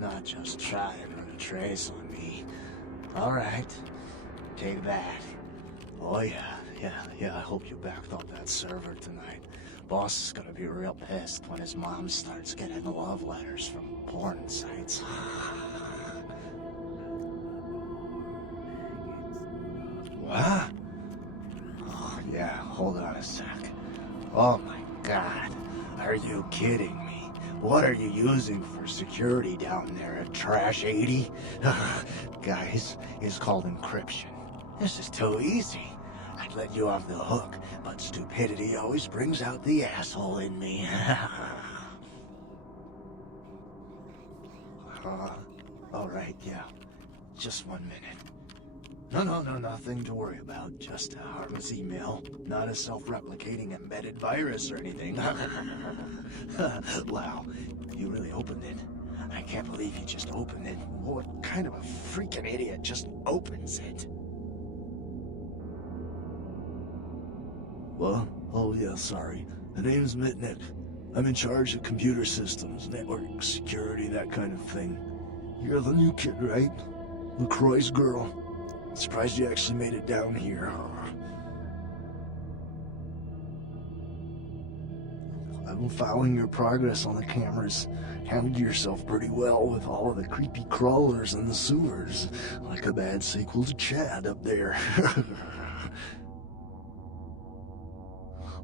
Not just try and run a trace on me. Alright. Take that. Oh yeah, I hope you backed up that server tonight. Boss is gonna be real pissed when his mom starts getting love letters from porn sites. What? Oh yeah, hold on a sec. Oh my god, are you kidding me? What are you using for security down there at Trash 80? Guys, it's called encryption. This is too easy. I'd let you off the hook, but stupidity always brings out the asshole in me. Alright, yeah. Just 1 minute. No, nothing to worry about. Just a harmless email. Not a self-replicating embedded virus or anything. Wow, you really opened it. I can't believe you just opened it. What kind of a freaking idiot just opens it? What? Oh yeah, sorry. The name's Mitnick. I'm in charge of computer systems, network security, that kind of thing. You're the new kid, right? LaCroix's girl. Surprised you actually made it down here. I've been following your progress on the cameras. Handled yourself pretty well with all of the creepy crawlers in the sewers. Like a bad sequel to Chad up there.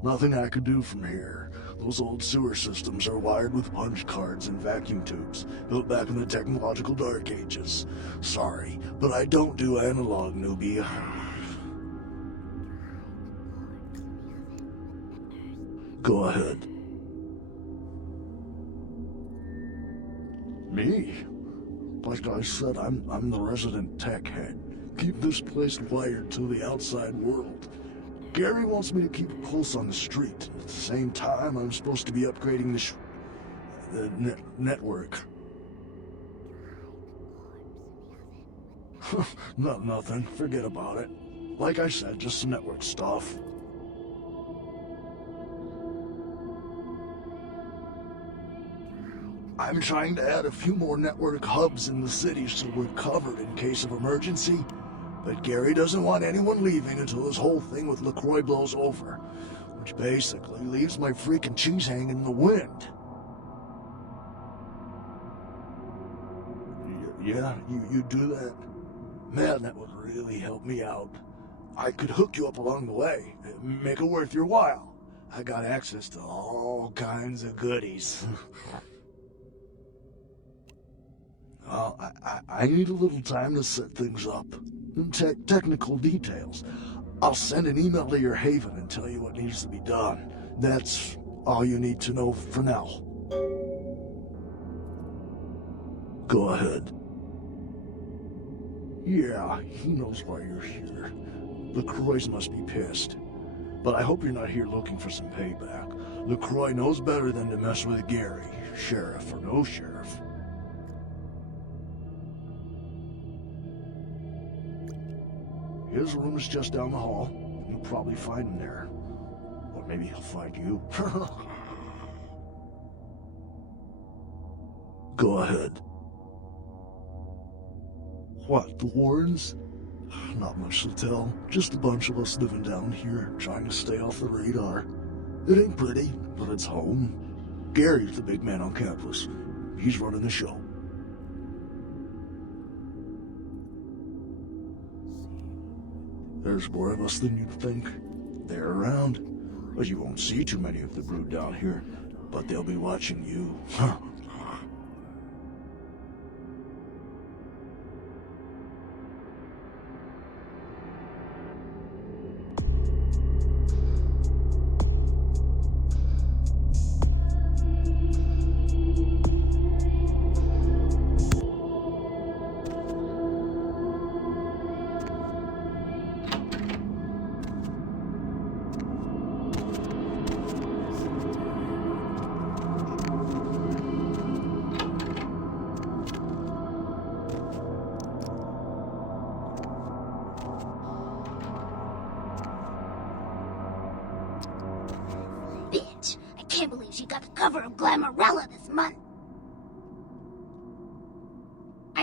Nothing I could do from here. Those old sewer systems are wired with punch cards and vacuum tubes, built back in the technological dark ages. Sorry, but I don't do analog, newbie. Go ahead. Me? Like I said, I'm the resident tech head. Keep this place wired to the outside world. Gary wants me to keep it close on the street. At the same time, I'm supposed to be upgrading the network. Nothing. Forget about it. Like I said, just some network stuff. I'm trying to add a few more network hubs in the city so we're covered in case of emergency. But Gary doesn't want anyone leaving until this whole thing with LaCroix blows over, which basically leaves my freaking cheese hanging in the wind. Yeah, you do that? Man, that would really help me out. I could hook you up along the way, make it worth your while. I got access to all kinds of goodies. Well, I need a little time to set things up. Technical details. I'll send an email to your haven and tell you what needs to be done. That's all you need to know for now. Go ahead. Yeah, he knows why you're here. LaCroix must be pissed. But I hope you're not here looking for some payback. LaCroix knows better than to mess with Gary, sheriff or no sheriff. His room is just down the hall. You'll probably find him there. Or maybe he'll find you. Go ahead. What, the Warrens? Not much to tell. Just a bunch of us living down here, trying to stay off the radar. It ain't pretty, but it's home. Gary's the big man on campus. He's running the show. There's more of us than you'd think. They're around. But you won't see too many of the brood down here. But they'll be watching you. Bitch, I can't believe she got the cover of Glamourella this month.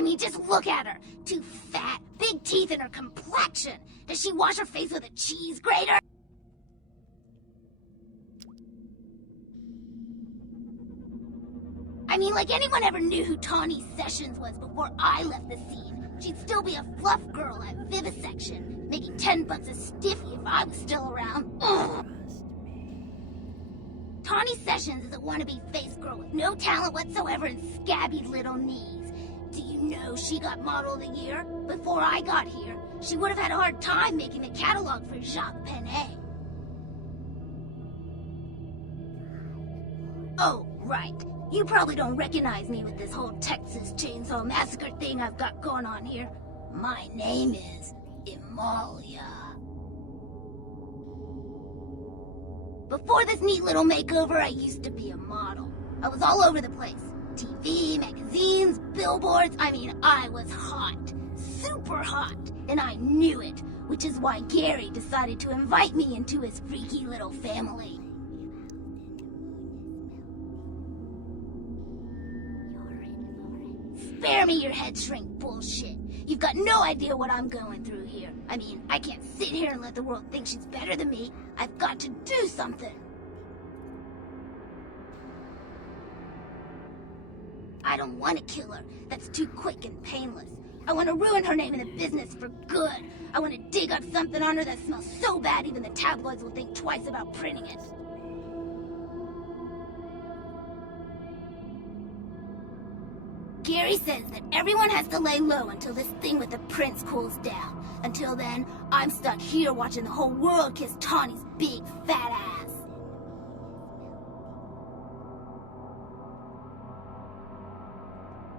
mean, just look at her. Too fat, big teeth, and her complexion. Does she wash her face with a cheese grater? I mean, like anyone ever knew who Tawny Sessions was before I left the scene. She'd still be a fluff girl at Vivisection, making $10 a stiffy if I was still around. Ugh. Tawny Sessions is a wannabe face girl with no talent whatsoever and scabby little knees. Do you know she got Model of the Year? Before I got here, she would have had a hard time making the catalog for Jacques Penet. Oh, right. You probably don't recognize me with this whole Texas Chainsaw Massacre thing I've got going on here. My name is Amalia. Before this neat little makeover, I used to be a model. I was all over the place. TV, magazines, billboards. I mean, I was hot. Super hot. And I knew it, which is why Gary decided to invite me into his freaky little family. Spare me your head shrink bullshit. You've got no idea what I'm going through here. I mean, I can't sit here and let the world think she's better than me. I've got to do something. I don't want to kill her. That's too quick and painless. I want to ruin her name in the business for good. I want to dig up something on her that smells so bad even the tabloids will think twice about printing it. Gary says that everyone has to lay low until this thing with the prince cools down. Until then, I'm stuck here watching the whole world kiss Tawny's big fat ass.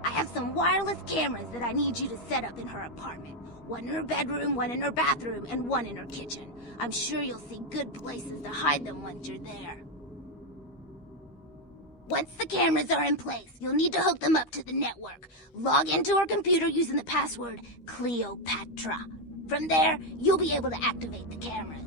I have some wireless cameras that I need you to set up in her apartment. One in her bedroom, one in her bathroom, and one in her kitchen. I'm sure you'll see good places to hide them once you're there. Once the cameras are in place, you'll need to hook them up to the network. Log into her computer using the password Cleopatra. From there, you'll be able to activate the cameras.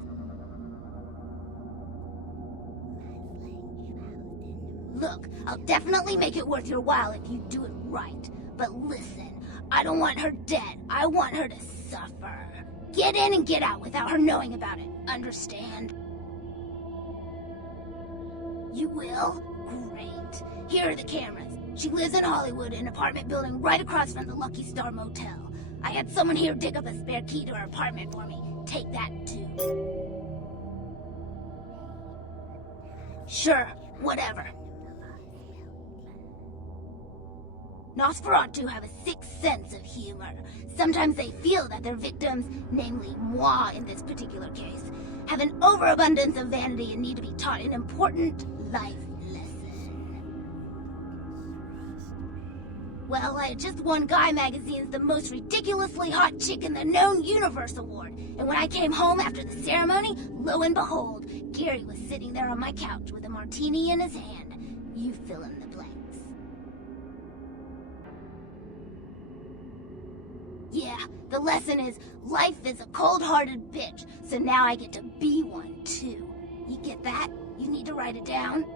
Look, I'll definitely make it worth your while if you do it right. But listen, I don't want her dead. I want her to suffer. Get in and get out without her knowing about it. Understand? You will? Great. Here are the cameras. She lives in Hollywood, an apartment building right across from the Lucky Star Motel. I had someone here dig up a spare key to her apartment for me. Take that, too. Sure, whatever. Nosferatu have a sixth sense of humor. Sometimes they feel that their victims, namely moi in this particular case, have an overabundance of vanity and need to be taught an important life lesson. Well, I had just won Guy Magazine's The Most Ridiculously Hot Chick in the Known Universe Award, and when I came home after the ceremony, lo and behold, Gary was sitting there on my couch with a martini in his hand. You fill in the blanks. Yeah, the lesson is, life is a cold-hearted bitch, so now I get to be one, too. You get that? You need to write it down?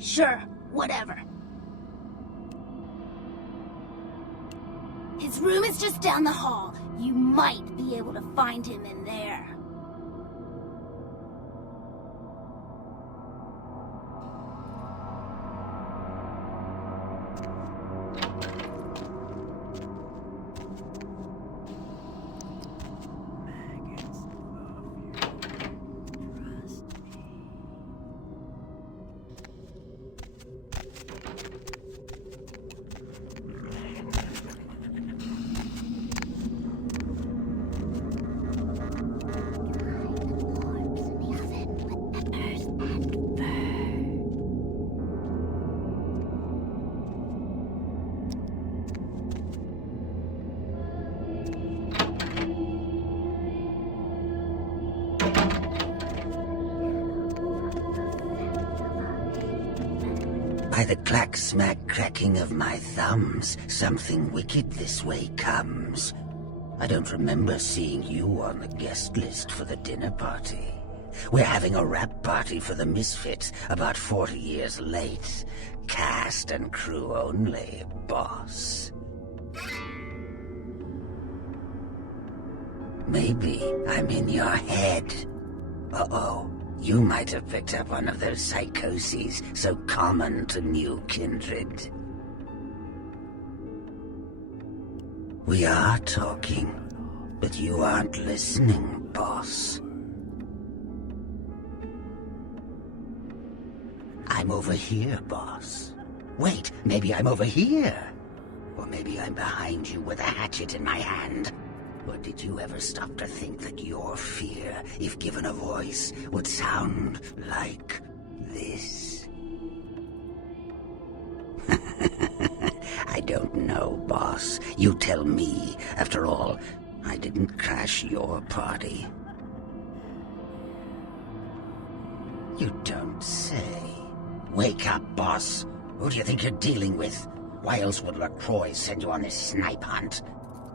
Sure, whatever. His room is just down the hall. You might be able to find him in there. By the clack-smack cracking of my thumbs, something wicked this way comes. I don't remember seeing you on the guest list for the dinner party. We're having a rap party for the misfits about 40 years late. Cast and crew only, boss. Maybe I'm in your head. Uh-oh. You might have picked up one of those psychoses so common to new kindred. We are talking, but you aren't listening, boss. I'm over here, boss. Wait, maybe I'm over here. Or maybe I'm behind you with a hatchet in my hand. Or did you ever stop to think that your fear, if given a voice, would sound like this? I don't know, boss. You tell me. After all, I didn't crash your party. You don't say. Wake up, boss. Who do you think you're dealing with? Why else would LaCroix send you on this snipe hunt?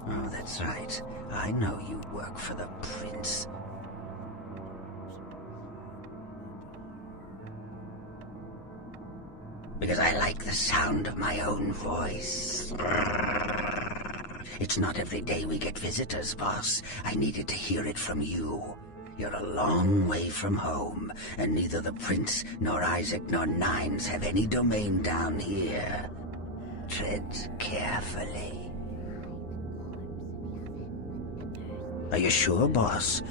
Oh, that's right. I know you work for the Prince. Because I like the sound of my own voice. It's not every day we get visitors, boss. I needed to hear it from you. You're a long way from home, and neither the Prince, nor Isaac, nor Nines have any domain down here. Tread carefully. Are you sure, boss?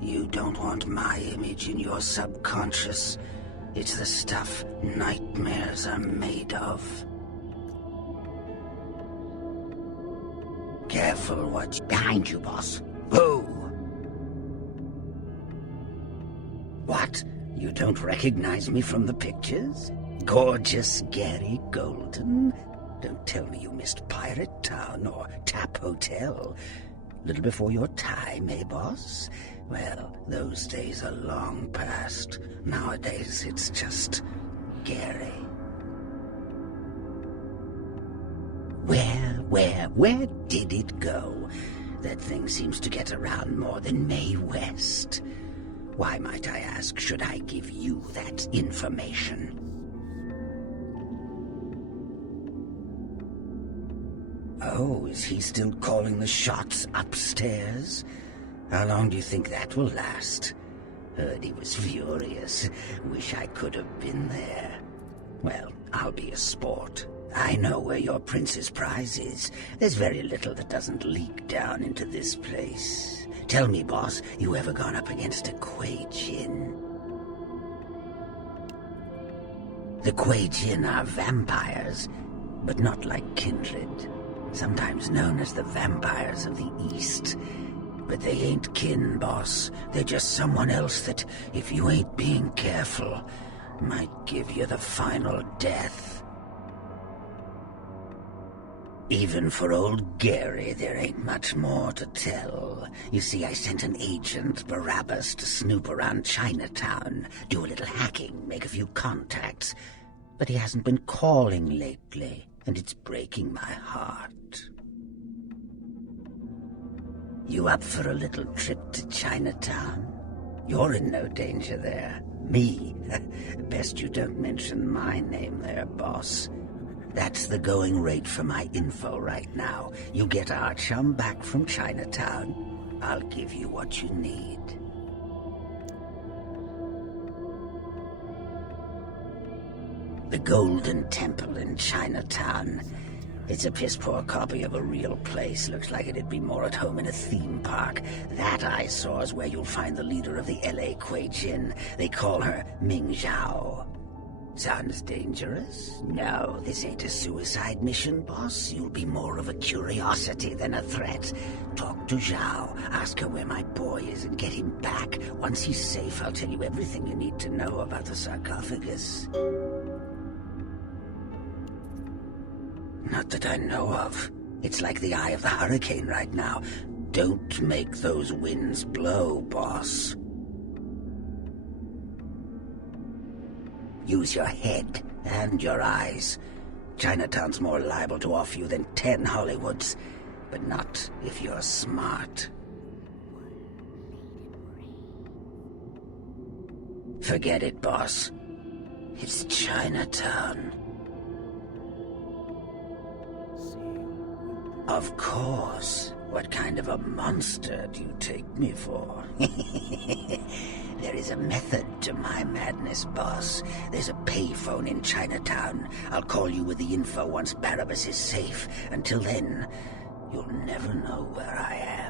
You don't want my image in your subconscious. It's the stuff nightmares are made of. Careful what's behind you, boss. Who? What? You don't recognize me from the pictures? Gorgeous Gary Golden? Don't tell me you missed Pirate Town or Tap Hotel. Little before your time, eh, boss? Well, those days are long past. Nowadays, it's just Gary. Where did it go? That thing seems to get around more than Mae West. Why, might I ask, should I give you that information? Oh, is he still calling the shots upstairs? How long do you think that will last? Heard he was furious. Wish I could have been there. Well, I'll be a sport. I know where your prince's prize is. There's very little that doesn't leak down into this place. Tell me, boss, you ever gone up against a Kuei Jin? The Kuei Jin are vampires, but not like kindred. Sometimes known as the vampires of the East. But they ain't kin, boss. They're just someone else that, if you ain't being careful, might give you the final death. Even for old Gary, there ain't much more to tell. You see, I sent an agent, Barabbas, to snoop around Chinatown, do a little hacking, make a few contacts. But he hasn't been calling lately, and it's breaking my heart. You up for a little trip to Chinatown? You're in no danger there. Me? Best you don't mention my name there, boss. That's the going rate for my info right now. You get our chum back from Chinatown, I'll give you what you need. The Golden Temple in Chinatown. It's a piss-poor copy of a real place. Looks like it'd be more at home in a theme park. That I saw is where you'll find the leader of the L.A. Kuei Jin. They call her Ming Zhao. Sounds dangerous? No, this ain't a suicide mission, boss. You'll be more of a curiosity than a threat. Talk to Zhao, ask her where my boy is, and get him back. Once he's safe, I'll tell you everything you need to know about the sarcophagus. Not that I know of. It's like the eye of the hurricane right now. Don't make those winds blow, boss. Use your head and your eyes. Chinatown's more liable to off you than 10 Hollywoods, but not if you're smart. Forget it, boss. It's Chinatown. Of course. What kind of a monster do you take me for? There is a method to my madness, boss. There's a payphone in Chinatown. I'll call you with the info once Barabbas is safe. Until then, you'll never know where I am.